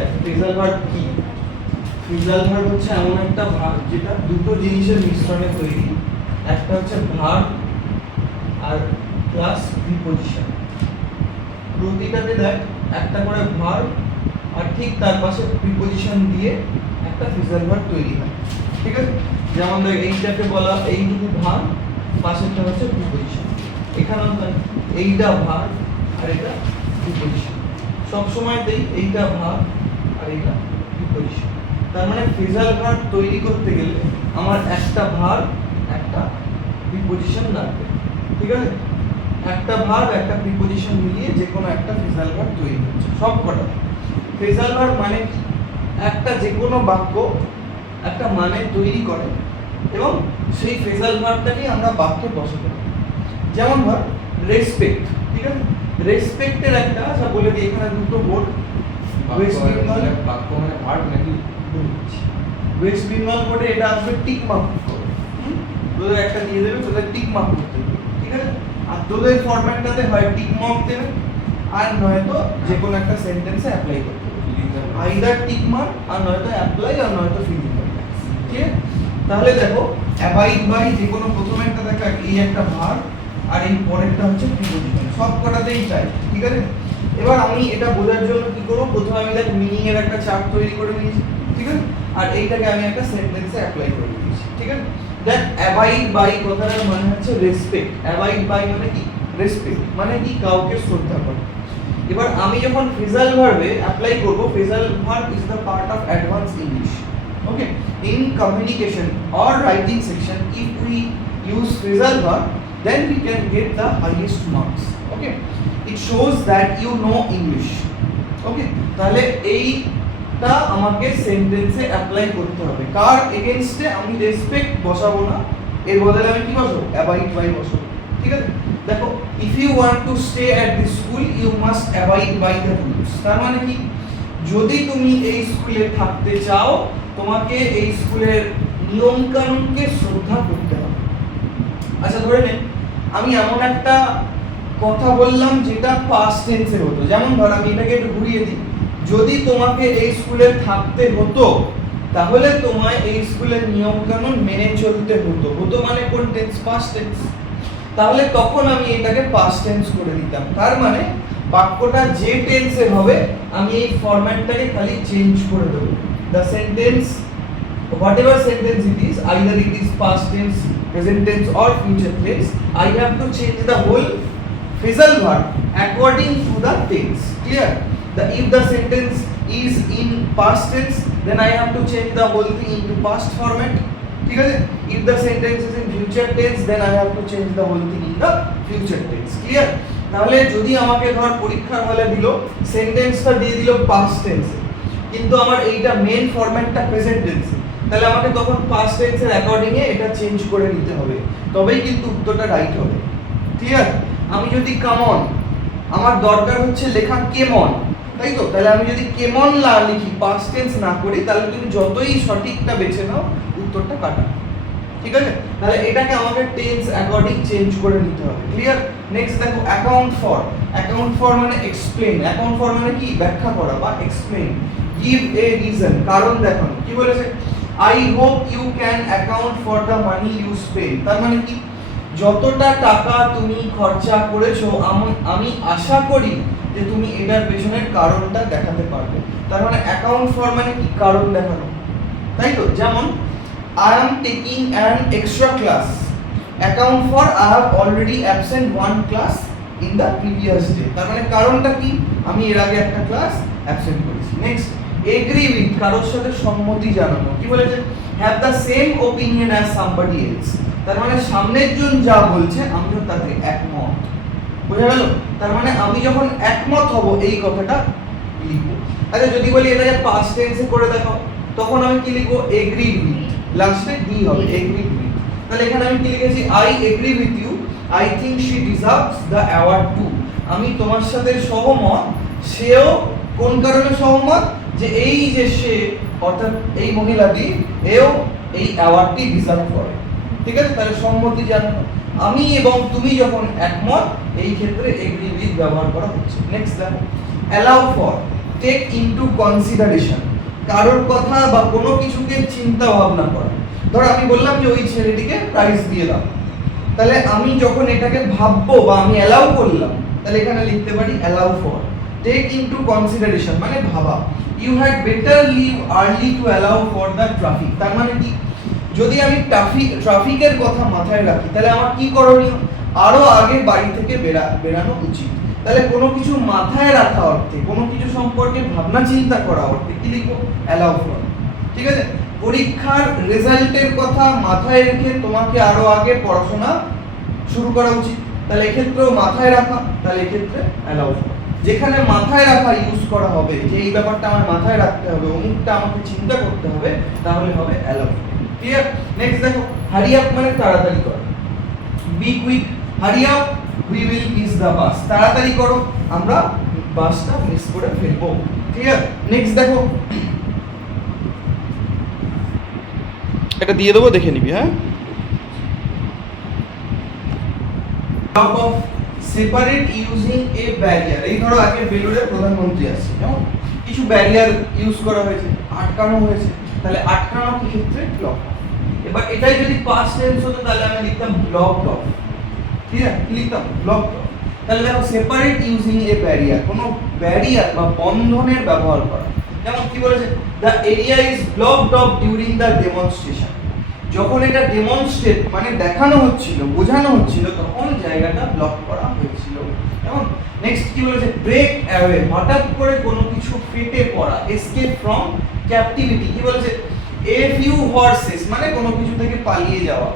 দেখ phrasal verb কি? Phrasal verb হচ্ছে এমন একটা ভার্ব যেটা দুটো জিনিসের মিশ্রণে তৈরি। একটা হচ্ছে ভার্ব আর প্লাস প্রিপজিশন। প্রতিটাতে দেখ একটা করে ভার্ব আর ঠিক তার পাশে প্রিপজিশন দিয়ে একটা ফ্রেজাল ভার্ব তৈরি হয়। ঠিক আছে, যেমন দেখ এইটাকে বলা এইটুকু ভার্ব, পাশেরটা হচ্ছে প্রিপজিশন। এখানেও এইটা ভার্ব আর এটা প্রিপজিশন। সব সময়তেই এইটা ভার্ব আর এটা প্রিপজিশন। তার মানে ফ্রেজাল ভার্ব তৈরি করতে গেলে আমার একটা ভার্ব একটা প্রিপজিশন লাগবে। ঠিক আছে, একটা ভার্ব একটা প্রিপজিশন মিলিয়ে যে কোনো একটা ফ্রেজাল ভার্ব তৈরি হচ্ছে সব কটা। ফ্রেজাল ভার্ব মানে কি? একটা যে কোনো বাক্য একটা মানে তৈরি করে এবং সেই ফ্রেজাল ভার্বটাকে আমরা বাক্যে বসাতে পারি। যেমন ধর রেসপেক্ট। ঠিক আছে, রেসপেক্টের একটা আচ্ছা বলে দিই, এখানে দুটো বোর্ড। ওয়েস্ট বেঙ্গল বাক্য মানে ভার্ব নাকি? ওয়েস্ট বেঙ্গল বোর্ডে এটা আসবে টিক মার্ক করে। তোদের একটা দিয়ে দেবে, তোদের টিক মার্ক করতে হবে। ঠিক আছে, আর তোদের ফরম্যাটটাতে হয় টিক মার্ক দেবে আর নয়তো যে কোনো একটা সেন্টেন্সে অ্যাপ্লাই করতে হবে। আইদার টিক মার্ক আর নয়তো অ্যাপ্লাই আর নয়তো ফিল ইন দ্য ব্ল্যাঙ্কস। ঠিক আছে, তাহলে দেখো অ্যাবাইড বাই যে কোনো প্রথমে একটা দেখা এই একটা ভার্ব আর এই পরেরটা হচ্ছে প্রিপজিশন, সব কটাতেই চাই। ঠিক আছে, এবার আমি এটা বোঝার জন্য কি করব, প্রথমে আমি দেখ মিনিং এর একটা চার্ট তৈরি করে নিয়েছি। ঠিক আছে, আর এইটাকে আমি একটা সেন্টেন্সে অ্যাপ্লাই করে দিয়েছি। ঠিক আছে, দেখ অ্যাবাইড বাই কথাটার মানে হচ্ছে রেসপেক্ট। অ্যাবাইড বাই মানে কি? রেসপেক্ট মানে কি? কাউকে শ্রদ্ধা করা। এবার আমি যখন ফ্রেজাল ভার্বে অ্যাপ্লাই করব, phrasal verb is the part of advance English. Okay, in communication or writing section if we use phrasal verb then we can get the highest marks. Okay, it shows that you know English. Okay, তাহলে এইটা আমাকে সেন্টেন্সে apply করতে হবে। কার এগেইনস্টে? আমি respect বসাবো না, এর বদলে আমি কি বসাবো? অ্যাবাইড বাই বসাবো। ঠিক আছে, দেখো if you want to stay at this school you must abide by the rules. তার মানে কি? যদি তুমি এই স্কুলে থাকতে চাও তোমাকে এই স্কুলের নিয়ম কানুনকে শ্রদ্ধা করতে হবে। আচ্ছা ধরে নে আমি এমন একটা কথা বললাম যেটা পাস্ট টেন্সে হতো, যেমন ধর আমি এটাকে একটু ঘুরিয়ে দিই, যদি তোমাকে এই স্কুলে থাকতে হতো তাহলে তোমায় এই স্কুলের নিয়ম কানুন মেনে চলতে হতো। হতো মানে কোন টেন্স? Past tense. তাহলে তখন আমি এটাকে পাস্ট টেন্স করে দিতাম। তার মানে বাক্যটা যে টেন্সে হবে আমি এই ফরম্যাটটাকে খালি চেঞ্জ করে দেব। The sentence whatever sentence it is, either it is past tense, present tense or future tense, I have to change the whole phrasal verb according to the tense. Clear? If the sentence is in past tense, then I have to change the whole thing into past format. ঠিক আছে, if the sentence is in future tense, then I have to change the whole thing in the future tense. Clear? তাহলে যদি আমাকে ধর পরীক্ষার হলে দিল সেন্টেন্সটা দিয়ে দিল পাস্ট টেন্সে, কিন্তু আমার এইটা মেইন ফরম্যাটটা প্রেজেন্ট টেন্সে, তাহলে আমাকে তখন পাস্ট টেন্সের অ্যাকর্ডিং এ এটা চেঞ্জ করে নিতে হবে, তবেই কিন্তু উত্তরটা রাইট হবে। ক্লিয়ার? আমি যদি কামন, আমার দরকার হচ্ছে লেখা কেমন, তাই তো? তাহলে আমি যদি কেমন না লিখি, পাস্ট টেন্স না করি, তাহলে তুমি যতই সঠিকটা বেছে নাও উত্তরটা কাটা। ঠিক আছে, তাহলে এটাকে আমাকে টেন্স অ্যাকর্ডিং চেঞ্জ করে নিতে হবে। ক্লিয়ার? নেক্সট দেখো অ্যাকাউন্ট ফর। অ্যাকাউন্ট ফর মানে এক্সপ্লেইন। অ্যাকাউন্ট ফর মানে কি? ব্যাখ্যা করা বা এক্সপ্লেইন। গিভ এ রিজন, কারণ দেখানো। কি বলেছে? I hope you can account for the money you spend. তার মানে কি? যতটা টাকা তুমি খরচা করেছো আমি আশা করি যে তুমি এটার পেছনের কারণটা দেখাতে পারবে। তার মানে অ্যাকাউন্ট ফর মানে কি? কারণ দেখানো, তাই তো? যেমন I am taking an extra class. Account for I have already absent one class in the previous day. তার মানে কারণটা কি? আমি এর আগে একটা ক্লাস অ্যাবসেন্ট করেছি। নেক্সট এগ্রি উইথ, কারোর সাথে সম্মতি জানানো। কি বলেছে? Have the same opinion as somebody else. তার মানে সামনের জন যা বলছে আমিও তাতে একমত। বোঝা গেল? তার মানে আমি যখন একমত হব এই কথাটা লিখবো। আচ্ছা যদি বলি এটাকে পাস্ট টেন্সে করে দেখাও, তখন আমি কি লিখবো? এগ্রি উইথ, লাস্টে ডি হবে, এগ্রি উইথ। তাহলে এখানে আমি কি লিখেছি? I agree with you, I think she deserves the award too. আমি তোমার সাথে সহমত, সেও কোন কারণে সহমত? যে এই যে সে অর্থাৎ এই মহিলাটি এও এই অ্যাওয়ার্ডটি ডিজার্ভ করে। ঠিক আছে, তাহলে সম্মতি জানানো। আমি এবং তুমি যখন একমত, এই ক্ষেত্রে এগ্রি উইথ ব্যবহার করা হচ্ছে। নেক্সট দেখো allow for. Take into consideration, কারোর কথা বা কোনো কিছুকে চিন্তা ভাবনা করা। ধরো আমি বললাম যে ওই ছেলেটিকে প্রাইজ দিয়ে দাও, তাহলে আমি যখন এটাকে ভাববো বা আমি অ্যালাউ করলাম, তাহলে এখানে লিখতে পারি allow for. Take into consideration মানে ভাবা। You had better leave early to allow for the traffic, তার মানে কি, যদি আমি ট্রাফিকের কথা মাথায় রাখি তাহলে আমার কি করণীয়, আরো আগে বাড়ি থেকে বেরানো উচিত। তাহলে কোনো কিছু মাথায় রাখা অর্থে, কোনো কিছু সম্পর্কে ভাবনা চিন্তা করা অর্থে কি লিখবো, অ্যালাউ ফর। ঠিক আছে, পরীক্ষার রেজাল্টের কথা মাথায় রেখে তোমাকে আরো আগে পড়াশোনা শুরু করা উচিত, তাহলে এক্ষেত্রেও মাথায় রাখা, তাহলে এক্ষেত্রে অ্যালাউ ফর। যেখানে মাথায় রাখা ইউজ করা হবে, যে এই ব্যাপারটা আমার মাথায় রাখতে হবে, অমুকটা আমাকে চিন্তা করতে হবে, তাহলে হবে অ্যালাউ ফর। ক্লিয়ার? নেক্সট দেখো, হারি আপ মানে তাড়াতাড়ি করো। Be quick, hurry up, we will miss the bus, তাড়াতাড়ি করো, আমরা বাসটা মিস করে ফেলবো। ক্লিয়ার? নেক্সট দেখো, এটা দিয়ে দেবো, দেখে নিবি। হ্যাঁ, top of separate using a barrier, এই ধরো আগে বেলুড়ের প্রধানমন্ত্রী আসছে, যেমন কিছু ব্যারিয়ার ইউজ করা হয়েছে, আটকানো হয়েছে, তাহলে আটকানো কি ক্ষেত্রে ব্লক। এবার এটাই যদি পাস্ট টেন্স হতো তাহলে আমি লিখতাম ব্লকড অফ। ঠিক আছে, কি লিখতাম, ব্লকড অফ। তাহলে দেখো, সেপারেট ইউজিং এ ব্যারিয়ার, কোনো ব্যারিয়ার বা বন্ধনের ব্যবহার করা। যেমন কি বলেছে, the area is blocked of during the demonstration, যখন এটা ডেমনস্ট্রেট মানে দেখানো হচ্ছিল, বোঝানো হচ্ছিল, তখন জায়গাটা ব্লক করা হয়েছিল। যেমন নেক্সট কি বলেছে, ব্রেক অ্যাওয়ে, হঠাৎ করে কোনো কিছু ফেটে পড়া, এসকেপ ফ্রম ক্যাপটিভিটি, কি বলেছে, এ ফিউ হর্সেস মানে কোনো কিছু থেকে পালিয়ে যাওয়া,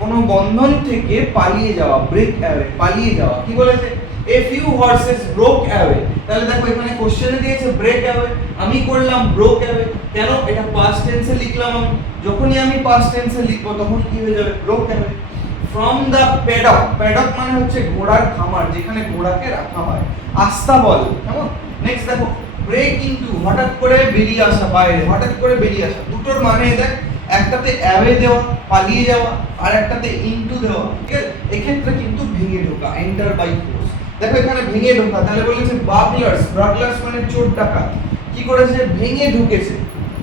কোনো বন্ধন থেকে পালিয়ে যাওয়া, ব্রেক অ্যাওয়ে, পালিয়ে যাওয়া। কি বলেছে, a few horse's broke away, তাহলে দেখো এখানে কোশ্চেনে দিয়েছে ব্রেক অ্যাওয়ে, আমি করলাম ব্রোক অ্যাওয়ে, কেন, এটা পাস্ট টেন্সে লিখলাম আমি, যখনই আমি পাস্ট টেন্সে লিখবো তখন কি হয়ে যাবে, broke away. From the paddock, paddock মানে হচ্ছে ঘোড়ার খামার, যেখানে ঘোড়াকে রাখা হয়, আস্তাবল। কেমন? নেক্সট দেখো, ব্রেক ইনটু, হঠাৎ করে বেরিয়ে আসা, বাইরে হঠাৎ করে বেরিয়ে আসা, দুটোর মানে দেখ, একটাতে অ্যাওয়ে দেওয়া, পালিয়ে যাওয়া, আর একটাতে ইনটু দেওয়া। ঠিক আছে, এক্ষেত্রে কিন্তু ভেঙে ঢোকা, এন্টার বাই ফোর্স। দেখো এখানে ভেঙে ঢোকা, তাহলে বলেছে বাগলার্স, বাগলার্স মানে চোর ডাকাত, কি করেছে, ভেঙে ঢুকেছে।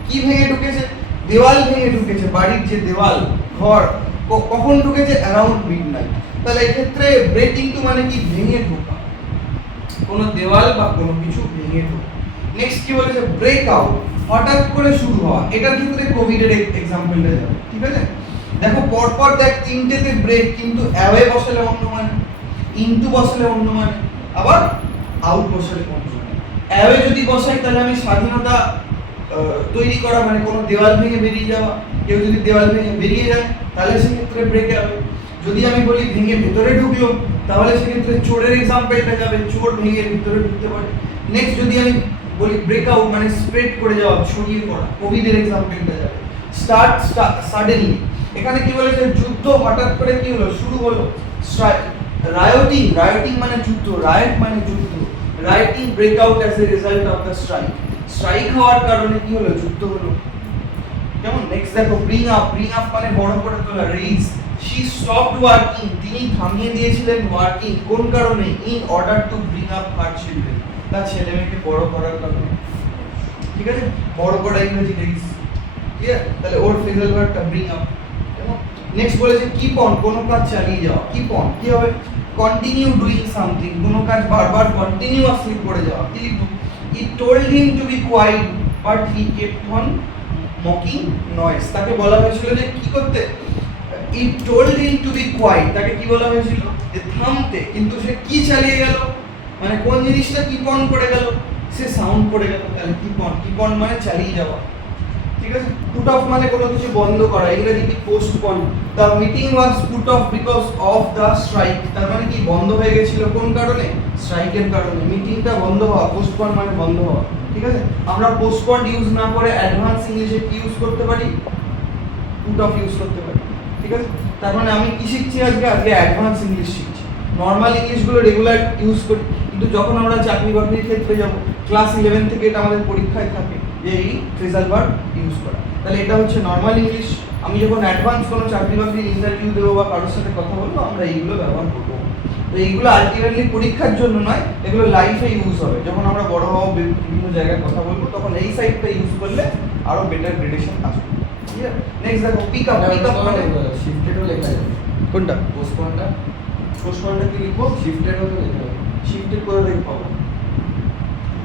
কি ভেঙে ঢুকেছে, দেওয়াল ভেঙে ঢুকেছে, বাড়ির যে দেওয়াল, ঘর, কখন ঢুকেছে, অ্যারাউন্ড মিডনাইট। তাহলে এক্ষেত্রে ব্রেক ইনটু মানে কি, ভেঙে ঢোকা, কোনো দেওয়াল বা কোনো কিছু ভেঙে ঢোকা। নেক্সট কি বলেছে, ব্রেক আউট, হঠাৎ করে শুরু হওয়া, এটার ক্ষেত্রে কোভিড এর এক্সাম্পলটা যাবে। ঠিক আছে, দেখো পরপর দেখ, তিনটেতে ব্রেক, কিন্তু অ্যাওয়ে বসালে অন্য মানে, ইনটু বসালে অন্য মানে, আবার আউট বসালে অন্য মানে। অ্যাওয়ে যদি বসাই তাহলে আমি স্বাধীনতা তৈরি করা মানে কোনো দেওয়াল ভেঙে বেরিয়ে যাওয়া, কেউ যদি দেওয়াল ভেঙে বেরিয়ে যায় তাহলে সেক্ষেত্রে ব্রেক অ্যাওয়ে। যদি আমি বলি ভেঙে ভেতরে ঢুকলো, তাহলে সেক্ষেত্রে চোরের এক্সাম্পলটা যাবে, চোর ভেঙে ভিতরে ঢুকতে পারে। নেক্সট যদি আমি বলি ব্রেক আউট মানে স্প্রেড করে যাওয়া, ছড়িয়ে পড়া, কোভিড এর এক্সাম্পলটা যাবে। স্টার্ট, সাডেনলি, এখানে কি বলেছে, যুদ্ধ হঠাৎ করে কি হলো, শুরু হলো। রায়োটিং, রায়োটিং মানে যুদ্ধ, রায়ট মানে যুদ্ধ, rioting break out as a result of the strike, strike হওয়ার কারণে কি হলো, যুদ্ধ হলো। যেমন নেক্সট দেখো, ব্রিং আপ, ব্রিং আপ মানে বড় করে তোলা, রেইজ, শি স্টপড ওয়ার্কিং, তিনি থামিয়ে দিয়েছিলেন ওয়ার্কিং, কোন কারণে, in order to bring up her children, তার ছেলে মেয়েকে বড় করার কারণে। ঠিক আছে, বড় করা ইংরেজি রেইজ। ঠিক আছে, তাহলে ওর ফ্রেজাল ভার্বটা ব্রিং আপ। নেক্সট বলেছে কিপ অন, কোনো কাজ চালিয়ে যাওয়া, কিপ অন কি হবে, কন্টিনিউ ডুইং সামথিং, কোনো কাজ বারবার কন্টিনিউয়াসলি করে যাওয়া। কি লিখবো, it told him to be quiet but he kept on making noise, তাকে বলা হয়েছিল যে কি করতে, it told him to be quiet, তাকে কি বলা হয়েছিল, যে থামতে, কিন্তু সে কি চালিয়ে গেল, মানে কোন জিনিসটা কিপ অন করে গেল, সে সাউন্ড করে গেল। তাহলে কিপ অন, কিপ অন মানে চালিয়ে যাওয়া। ঠিক আছে, পুট অফ মানে কোনো কিছু বন্ধ করা, ইংরেজিতে postpone. The meeting was put off because of the strike, তার মানে কি বন্ধ হয়ে গেছিল কোন কারণে, স্ট্রাইকের কারণে। মিটিংটা বন্ধ হওয়া, পোস্টপন মানে বন্ধ হওয়া। ঠিক আছে, আমরা পোস্টপন ইউজ না করে অ্যাডভান্স ইংলিশে কি ইউজ করতে পারি, পুট অফ ইউজ করতে পারি। ঠিক আছে, তার মানে আমি কি শিখছি আজকে, আজকে অ্যাডভান্স ইংলিশ শিখছি। নর্মাল ইংলিশগুলো রেগুলার ইউজ করি, কিন্তু যখন আমরা চাকরি বাকরির ক্ষেত্রে যাব, ক্লাস 11 থেকে এটা আমাদের পরীক্ষায় থাকে যে এই ফ্রেজাল ভার্ব ইউজ করা। তাহলে এটা হচ্ছে নর্মাল ইংলিশ। আমি যখন অ্যাডভান্স কোনো চাকরি বাকরির ইন্টারভিউ দেবো বা কারোর সাথে কথা বলবো, আমরা এইগুলো ব্যবহার করবো। তো এইগুলো আলটিমেটলি পরীক্ষার জন্য নয়, এগুলো লাইফে ইউজ হবে। যখন আমরা বড় হব বিভিন্ন জায়গায় কথা বলবো তখন এই সাইডটা ইউজ করলে আরো বেটার গ্রেডেশন আসবে। ঠিক আছে, নেক্সট দেখো পিক আপ। পিক আপ মানে শিফটেডও লেখা যাবে। কোনটা? পোস্টপনটা পোস্টপনটা কি লিখবো? শিফটেডও তো লেখা যাবে। শিফটেড করে দেখে পাবো।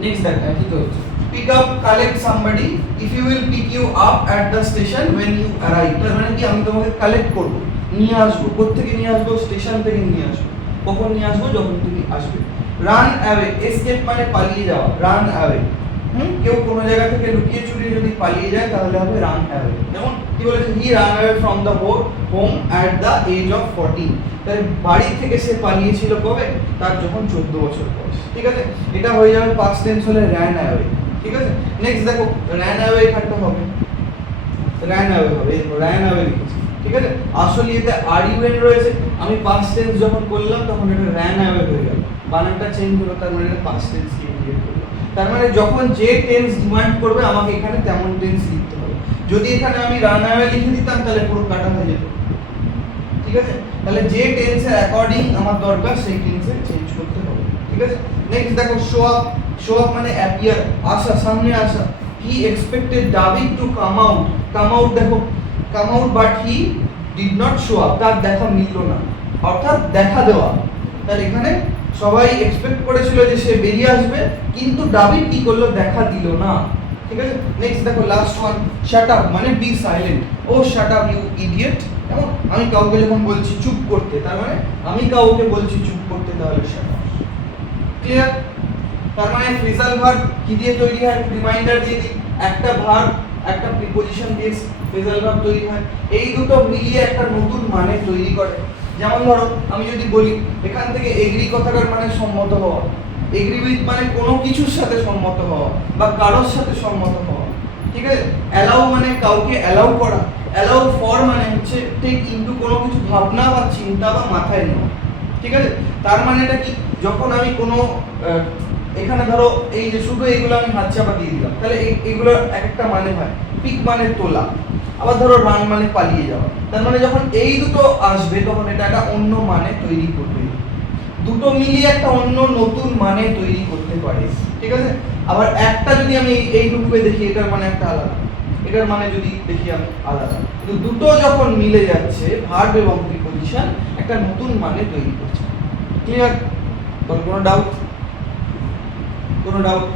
নেক্সট দেখো একই তো হচ্ছে। pick up collect somebody if you will pick you up at the station when you arrive। তার মানে কি আমি তোমাকে কালেক্ট করব, নিয়ে আসবো। কোথা থেকে নিয়ে আসবো? স্টেশন থেকে নিয়ে আসবো। কখন নিয়ে আসবো? যখন তুমি আসবে। রান অ্যাওয়ে, এসকেপ মানে পালিয়ে যাওয়া, রান অ্যাওয়ে। কেউ কোনো জায়গা থেকে লুকিয়ে চুরিয়ে যদি পালিয়ে যায় তাহলে হবে রান অ্যাওয়ে। যেমন কি বলেছে, he ran away from the home at the age of 14। তাহলে বাড়ি থেকে সে পালিয়েছিল কবে? তার যখন 14 বছর বয়স। ঠিক আছে, এটা হয়ে যাবে পাস্ট টেন্স হলে র্যান অ্যাওয়ে। ঠিক আছে, নেক্সট দেখো র্যান অ্যাওয়ে এখানটা হবে, র্যান অ্যাওয়ে হবে, র্যান অ্যাওয়ে লিখেছি। ঠিক আছে, আসলে এতে আর ইউ এন রয়েছে, আমি পাস্ট টেন্স যখন করলাম তখন এটা র্যান অ্যাওয়ে হয়ে গেল, বানানটা চেঞ্জ হলো, তার মানে এটা পাস্ট টেন্স কে ইন্ডিকেট করলো। তার মানে যখন যে টেন্স ডিমান্ড করবে আমাকে এখানে তেমন টেন্স লিখতে হবে। যদি এখানে আমি রান অ্যাওয়ে লিখে দিতাম তাহলে পুরো কাটা হয়ে যেত। ঠিক আছে, তাহলে যে টেন্সের অ্যাকর্ডিং আমার দরকার সেই টেন্সে চেঞ্জ করতে হবে। ঠিক আছে, নেক্সট দেখো শো আপ। শো আপ মানে অ্যাপিয়ার, আসা, সামনে আসা। He expected David to come out. Come out দেখো, come out but he did not show up, তার দেখা মিলল না, অর্থাৎ দেখা দেওয়া। তার এখানে সবাই এক্সপেক্ট করেছিল যে সে বেরিয়ে আসবে, কিন্তু ডাভিড কি করলো? দেখা দিল না। ঠিক আছে, নেক্সট দেখো লাস্ট ওয়ান, শাট আপ মানে be silent. Oh shut up you idiot. যেমন আমি কাউকে যখন বলছি চুপ করতে, তার মানে আমি কাউকে বলছি চুপ করতে, তাহলে শাট আপ। ক্লিয়ার? তার মানে ফ্রেজাল ভার্ব কি দিয়ে তৈরি হয়? রিমাইন্ডার দিয়ে দিই, একটা ভার্ব একটা প্রিপজিশন দিয়ে ফ্রেজাল ভার্ব তৈরি হয়। এই দুটো মিলিয়ে একটা নতুন মানে তৈরি করে। যেমন ধরো আমি যদি বলি এখান থেকে এগ্রি কথাটার মানে সম্মত হওয়া, এগ্রি উইথ মানে কোনো কিছুর সাথে সম্মত হওয়া বা কারোর সাথে সম্মত হওয়া। ঠিক আছে, অ্যালাউ মানে কাউকে অ্যালাউ করা, অ্যালাউ ফর মানে হচ্ছে টেক ইনটু কোনো কিছু ভাবনা বা চিন্তা বা মাথায় নেওয়া। ঠিক আছে, তার মানেটা কি? যখন আমি কোনো এখানে ধরো এই যে শুধু এইগুলো আমি হাত চাপা দিয়ে দিলাম, তাহলে এইগুলো এক একটা মানে হয়। পিক মানে তোলা, আবার ধরো রান মানে পালিয়ে যাওয়া। তার মানে যখন এই দুটো আসবে তখন এটা একটা অন্য মানে তৈরি করবে, দুটো মিলিয়ে একটা অন্য নতুন মানে তৈরি করতে পারে। ঠিক আছে, আবার একটা যদি আমি এইটুকুকে দেখি এটার মানে একটা আলাদা, এটার মানে যদি দেখি আমি আলাদা, কিন্তু দুটো যখন মিলে যাচ্ছে ভার্ব এবং প্রিপজিশন একটা নতুন মানে তৈরি করছে। ক্লিয়ার? কোনো ডাউট? কোনো ডাউট?